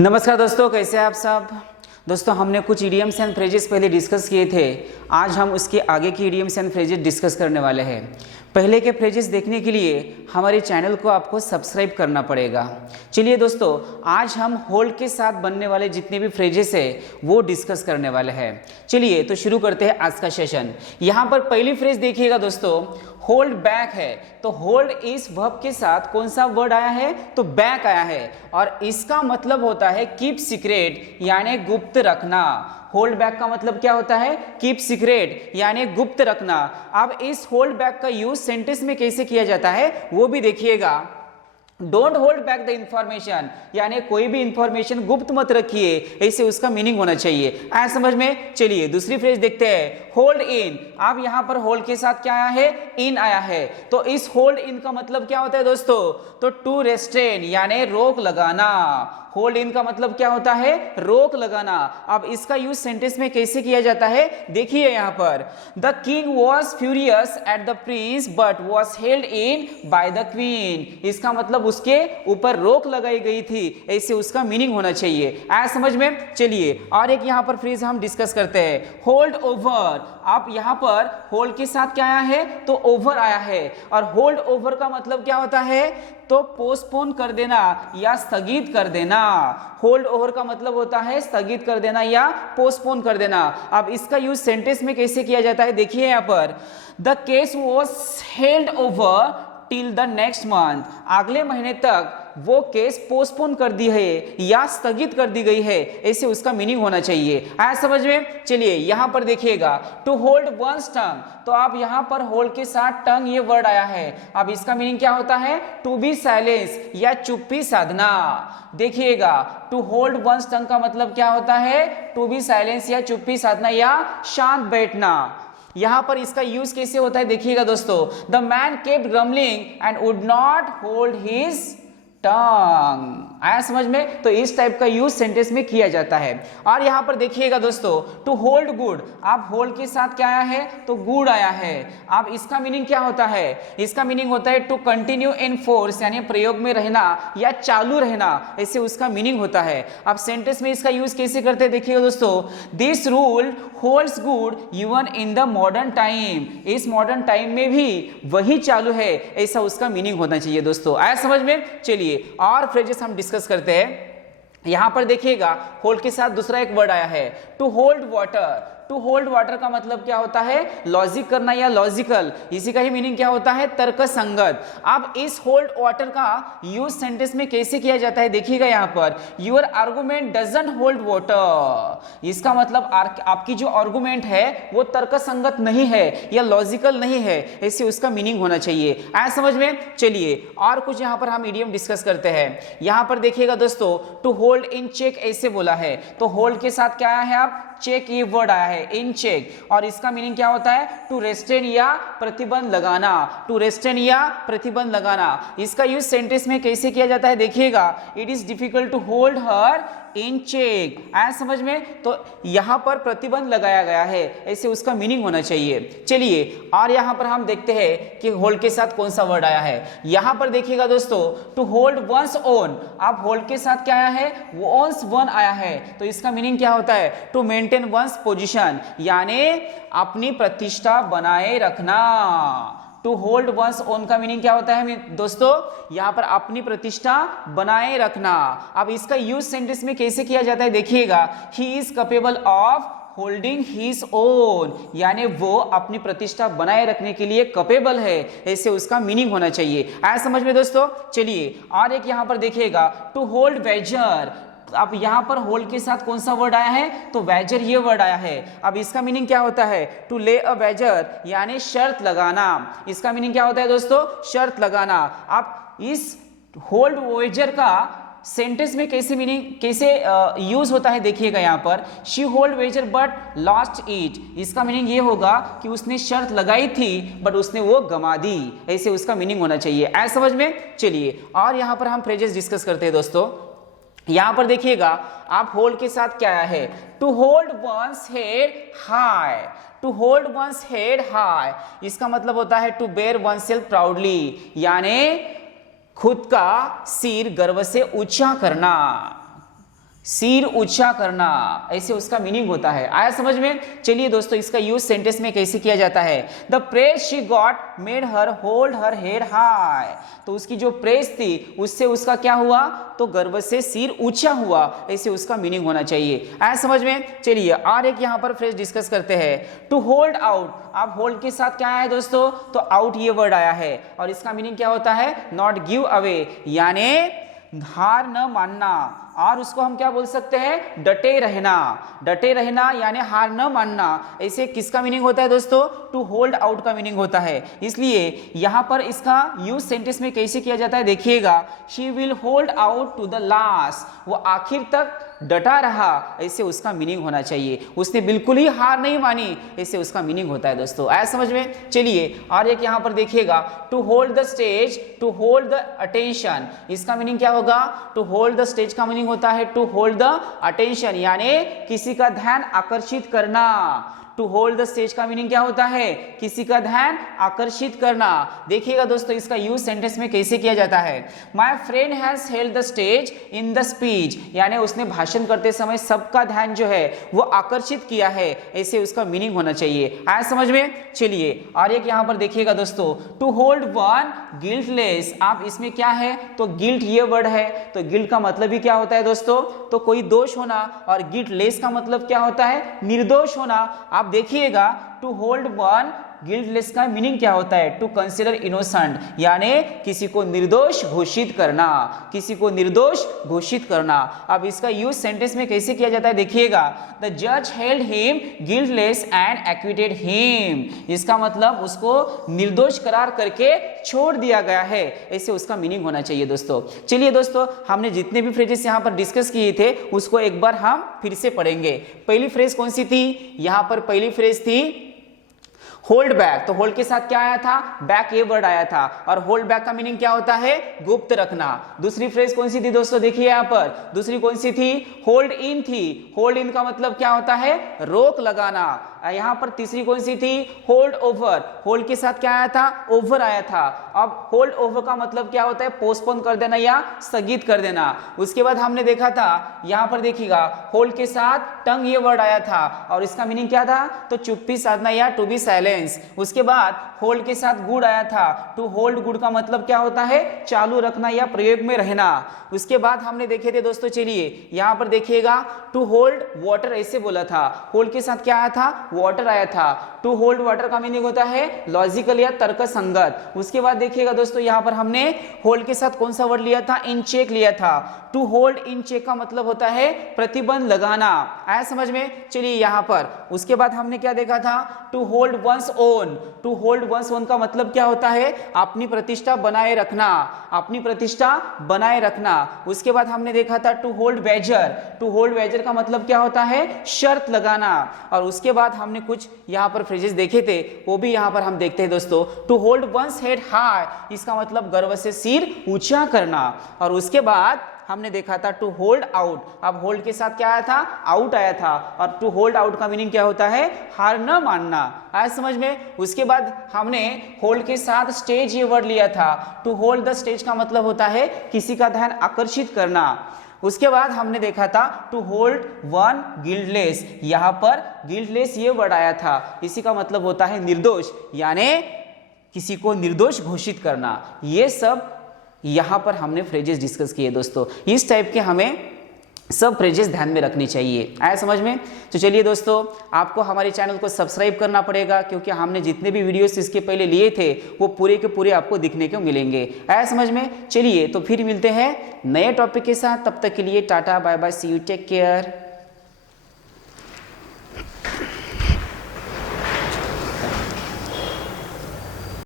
नमस्कार दोस्तों, कैसे हैं आप सब। दोस्तों, हमने कुछ इडियम्स एंड फ्रेजेस पहले डिस्कस किए थे। आज हम उसके आगे की इडियम्स एंड फ्रेजेस डिस्कस करने वाले हैं। पहले के फ्रेजेस देखने के लिए हमारे चैनल को आपको सब्सक्राइब करना पड़ेगा। चलिए दोस्तों, आज हम होल्ड के साथ बनने वाले जितने भी फ्रेजेस है वो डिस्कस करने वाले हैं। चलिए तो शुरू करते हैं आज का सेशन। यहाँ पर पहली फ्रेज देखिएगा दोस्तों, होल्ड बैक है। तो होल्ड इस वर्ब के साथ कौन सा वर्ड आया है, तो बैक आया है, और इसका मतलब होता है कीप सीक्रेट यानी गुप्त रखना। होल्ड बैक का मतलब क्या होता है, कीप सीक्रेट यानी गुप्त रखना। अब इस होल्ड बैक का यूज सेंटेंस में कैसे किया जाता है वो भी देखिएगा। Don't hold back the information यानी कोई भी इंफॉर्मेशन गुप्त मत रखिए, ऐसे उसका मीनिंग होना चाहिए। आया समझ में। चलिए दूसरी फ्रेज देखते हैं, होल्ड इन। अब यहां पर होल्ड के साथ क्या आया है, इन आया है। तो इस होल्ड इन का मतलब क्या होता है दोस्तों, तो टू रेस्ट्रेन यानी रोक लगाना। होल्ड इन का मतलब क्या होता है, रोक लगाना। अब इसका यूज सेंटेंस में कैसे किया जाता है देखिए यहां पर, the king was furious at the Prince but was held in by the queen. इसका मतलब उसके ऊपर रोक लगाई गई थी, ऐसे उसका मीनिंग होना चाहिए। आया समझ में। चलिए और एक यहां पर फ्रेज हम डिस्कस करते हैं, होल्ड ओवर। आप यहां पर होल्ड के साथ क्या आया है, तो ओवर आया है। और होल्ड ओवर का मतलब क्या होता है, तो पोस्टपोन कर देना या स्थगित कर देना। होल्ड ओवर का मतलब होता है स्थगित कर देना या पोस्टपोन कर देना। अब इसका यूज सेंटेंस में कैसे किया जाता है देखिए यहां पर, the case was held over till the next month. अगले महीने तक वो केस पोस्टपोन कर दी है या स्थगित कर दी गई है, ऐसे उसका मीनिंग होना चाहिए। आया समझ में। चलिए यहां पर देखिएगा, टू होल्ड वंस टंग। तो आप यहां पर होल्ड के साथ टंग ये वर्ड आया है। अब इसका मीनिंग क्या होता है, टू बी साइलेंस या चुप्पी साधना। देखिएगा, टू होल्ड वंस टंग का मतलब क्या होता है, टू बी साइलेंस या चुप्पी साधना या शांत बैठना। यहां पर इसका यूज कैसे होता है देखिएगा दोस्तों, the man kept grumbling and would not hold his टंग। आया समझ में। तो इस टाइप का यूज सेंटेंस में किया जाता है। और यहां पर देखिएगा दोस्तों, टू होल्ड गुड। आप होल्ड के साथ क्या आया है, तो गुड आया है। अब इसका मीनिंग क्या होता है, इसका मीनिंग होता है टू कंटिन्यू इन फोर्स यानी प्रयोग में रहना या चालू रहना, ऐसे उसका मीनिंग होता है। अब सेंटेंस में इसका यूज कैसे करते हैं देखिएगा दोस्तों, this rule holds good even in the modern time. इस मॉडर्न टाइम में भी वही चालू है, ऐसा उसका मीनिंग होना चाहिए दोस्तों। आया समझ में। चलिए और फ्रेजेस हम डिस्कस करते हैं। यहां पर देखिएगा, होल्ड के साथ दूसरा एक वर्ड आया है, to hold water. To hold water का मतलब क्या होता है, लॉजिक करना या लॉजिकल। इसी का ही मीनिंग क्या होता है, तर्क संगत। अब इस होल्ड वाटर का यूज सेंटेंस में कैसे किया जाता है देखिएगा यहां पर, your argument doesn't hold water. इसका मतलब आपकी जो आर्गुमेंट है वो तर्क संगत नहीं है या लॉजिकल नहीं है, ऐसे उसका मीनिंग होना चाहिए। आया समझ में। चलिए और कुछ यहां पर हम इडियम डिस्कस करते हैं। यहां पर देखिएगा दोस्तों, टू होल्ड इन चेक ऐसे बोला है। तो होल्ड के साथ क्या आया है, आप चेक ये वर्ड आया है, इन चेक। और इसका मीनिंग क्या होता है, टू रेस्ट्रेन या प्रतिबंध लगाना। टू रेस्ट्रेन या प्रतिबंध लगाना। इसका यूज सेंटेंस में कैसे किया जाता है देखिएगा, it is difficult to hold her in check. आया समझ में। तो यहां पर प्रतिबंध लगाया गया है, ऐसे उसका मीनिंग होना चाहिए। चलिए और यहां पर हम देखते हैं कि होल्ड के साथ कौन सा वर्ड आया है। यहां पर देखिएगा दोस्तों, टू होल्ड वंस ओन। आप होल्ड के साथ क्या आया है, वो ओन्स वन आया है। तो इसका मीनिंग क्या होता है, टू मेंटेन वंस पोजीशन यानी अपनी प्रतिष्ठा बनाए रखना। टू होल्ड वंस ओन का मीनिंग क्या होता है दोस्तों, यहां पर अपनी प्रतिष्ठा बनाए रखना। अब इसका यूज सेंटेंस में कैसे किया जाता है देखिएगा, he is capable of holding his own यानी वो अपनी प्रतिष्ठा बनाए रखने के लिए कैपेबल है, ऐसे उसका मीनिंग होना चाहिए। आया समझ में दोस्तों। चलिए और एक यहां पर देखिएगा, टू होल्ड वेजर। अब यहां पर होल्ड के साथ कौन सा वर्ड आया है, तो वेजर ये वर्ड आया है। अब इसका मीनिंग क्या होता है, टू ले अ वेजर यानी शर्त लगाना। इसका मीनिंग क्या होता है दोस्तों, शर्त लगाना। आप इस होल्ड वेजर का सेंटेंस में कैसे मीनिंग कैसे यूज होता है देखिएगा यहां पर, she hold wager but lost it. इसका मीनिंग ये होगा कि उसने शर्त लगाई थी बट उसने वो गंवा दी, ऐसे उसका मीनिंग होना चाहिए। ऐसा समझ में। चलिए और यहां पर हम फ्रेजेस डिस्कस करते हैं दोस्तों। यहां पर देखिएगा, आप होल्ड के साथ क्या आया है, to hold one's head high. To hold one's head high इसका मतलब होता है to bear oneself proudly यानी खुद का सिर गर्व से ऊंचा करना। सिर ऊंचा करना, ऐसे उसका मीनिंग होता है। आया समझ में? चलिए दोस्तों, इसका यूज सेंटेंस में कैसे किया जाता है। The praise she got made her hold her head high. तो उसकी जो प्रेज थी उससे उसका क्या हुआ, तो गर्व से सिर ऊंचा हुआ, ऐसे उसका मीनिंग होना चाहिए। आया समझ में? चलिए और एक यहाँ पर फ्रेज डिस्कस करते हैं। टू होल्ड आउट, आप होल्ड के साथ क्या आया है दोस्तों, तो आउट ये वर्ड आया है और इसका मीनिंग क्या होता है, नॉट गिव अवे, यानी हार न मानना। और उसको हम क्या बोल सकते हैं, डटे रहना। डटे रहना यानी हार न मानना, ऐसे किसका मीनिंग होता है दोस्तों, टू होल्ड आउट का मीनिंग होता है। इसलिए यहां पर इसका यूज सेंटेंस में कैसे किया जाता है देखिएगा, she will hold out to the last, वो आखिर तक डटा रहा, ऐसे उसका मीनिंग होना चाहिए। उसने बिल्कुल ही हार नहीं मानी, ऐसे उसका मीनिंग होता है दोस्तों। आया समझ में? चलिए और एक यहां पर देखिएगा, to hold the stage, to hold the attention, इसका मीनिंग क्या होगा, टू होल्ड द स्टेज का मीनिंग होता है टू होल्ड द अटेंशन, यानी किसी का ध्यान आकर्षित करना। टू होल्ड द स्टेज का मीनिंग क्या होता है, किसी का ध्यान आकर्षित करना। देखिएगा दोस्तों, इसका यूज सेंटेंस में कैसे किया जाता है। My friend has held the stage in the speech, यानी उसने भाषण करते समय सबका ध्यान जो है वो आकर्षित किया है, ऐसे उसका मीनिंग होना चाहिए। आया समझ में? चलिए और एक यहां पर देखिएगा दोस्तों, टू होल्ड वन गिल्टलेस, आप इसमें क्या है, तो गिल्ट ये वर्ड है, तो गिल्ट का मतलब ही क्या होता है दोस्तों, तो कोई दोष होना, और गिल्टलेस का मतलब क्या होता है, निर्दोष होना। आप देखिएगा, टू होल्ड वन गिल्टलेस का मीनिंग क्या होता है, टू कंसिडर इनोसेंट, यानी किसी को निर्दोष घोषित करना, किसी को निर्दोष घोषित करना। अब इसका यूज सेंटेंस में कैसे किया जाता है देखिएगा, द जज held him guiltless and acquitted him, इसका मतलब उसको निर्दोष करार करके छोड़ दिया गया है, ऐसे उसका मीनिंग होना चाहिए दोस्तों। चलिए दोस्तों, हमने जितने भी फ्रेजेस यहाँ पर डिस्कस किए थे उसको एक बार हम फिर से पढ़ेंगे। पहली फ्रेज कौन सी थी, यहाँ पर पहली फ्रेज थी होल्ड बैक, तो होल्ड के साथ क्या आया था, बैक ये वर्ड आया था, और होल्ड बैक का मीनिंग क्या होता है, गुप्त रखना। दूसरी फ्रेज कौन सी थी दोस्तों, देखिए यहाँ पर दूसरी कौन सी थी, होल्ड इन थी। होल्ड इन का मतलब क्या होता है, रोक लगाना। यहाँ पर तीसरी कौन सी थी, होल्ड ओवर, होल्ड के साथ क्या आया था, ओवर आया था। अब होल्ड ओवर का मतलब क्या होता है, पोस्टपोन कर देना या स्थगित कर देना। उसके बाद हमने देखा था, यहाँ पर देखिएगा, होल्ड के साथ टंग ये वर्ड आया था, और इसका मीनिंग क्या था, तो चुप्पी साधना या टू बी साइलेंस। उसके बाद होल्ड के साथ गुड आया था, टू होल्ड गुड का मतलब क्या होता है, चालू रखना या प्रयोग में रहना। उसके बाद हमने देखे थे दोस्तों, चलिए यहाँ पर देखिएगा, टू होल्ड वाटर ऐसे बोला था, होल्ड के साथ क्या आया था, वाटर आया था। टू होल्ड वाटर का मीनिंग होता है लॉजिकल या तर्क संगत। उसके बाद देखिएगा दोस्तों, यहाँ पर हमने होल्ड के साथ कौन सा वर्ड लिया था, इन चेक लिया था। टू होल्ड इन चेक का मतलब होता है प्रतिबंध लगाना। आया समझ में? चलिए यहाँ पर उसके बाद हमने क्या देखा था, to hold one's own, to hold one's own का मतलब क्या होता है, अपनी प्रतिष्ठा बनाए रखना, अपनी प्रतिष्ठा बनाए रखना। उसके बाद हमने देखा था to hold wager, to hold wager का मतलब क्या होता है, शर्त लगाना। और उसके बाद हमने कुछ यहाँ पर फ्रेजेस देखे थे, वो भी यहाँ पर हम देखते हैं दोस्तों। To hold one's head high, इसका मतलब गर्व से सिर ऊंचा करना। और उसके बाद हमने देखा था टू होल्ड आउट, अब होल्ड के साथ क्या आया था, आउट आया था, और टू होल्ड आउट का मीनिंग क्या होता है, हार न मानना। आया समझ में? उसके बाद हमने होल्ड के साथ स्टेज ये वर्ड लिया था, टू होल्ड द स्टेज का मतलब होता है किसी का ध्यान आकर्षित करना। उसके बाद हमने देखा था टू होल्ड वन गिल्टलेस, यहाँ पर गिल्टलेस ये वर्ड आया था, इसी का मतलब होता है निर्दोष, यानी किसी को निर्दोष घोषित करना। ये सब यहाँ पर हमने फ्रेजेस डिस्कस किए दोस्तों। इस टाइप के हमें सब फ्रेजेस ध्यान में रखनी चाहिए। आया समझ में? तो चलिए दोस्तों, आपको हमारे चैनल को सब्सक्राइब करना पड़ेगा, क्योंकि हमने जितने भी वीडियोस इसके पहले लिए थे वो पूरे के पूरे आपको दिखने को मिलेंगे। आया समझ में? चलिए तो फिर मिलते हैं नए टॉपिक के साथ, तब तक के लिए tata bye bye, see you, take care.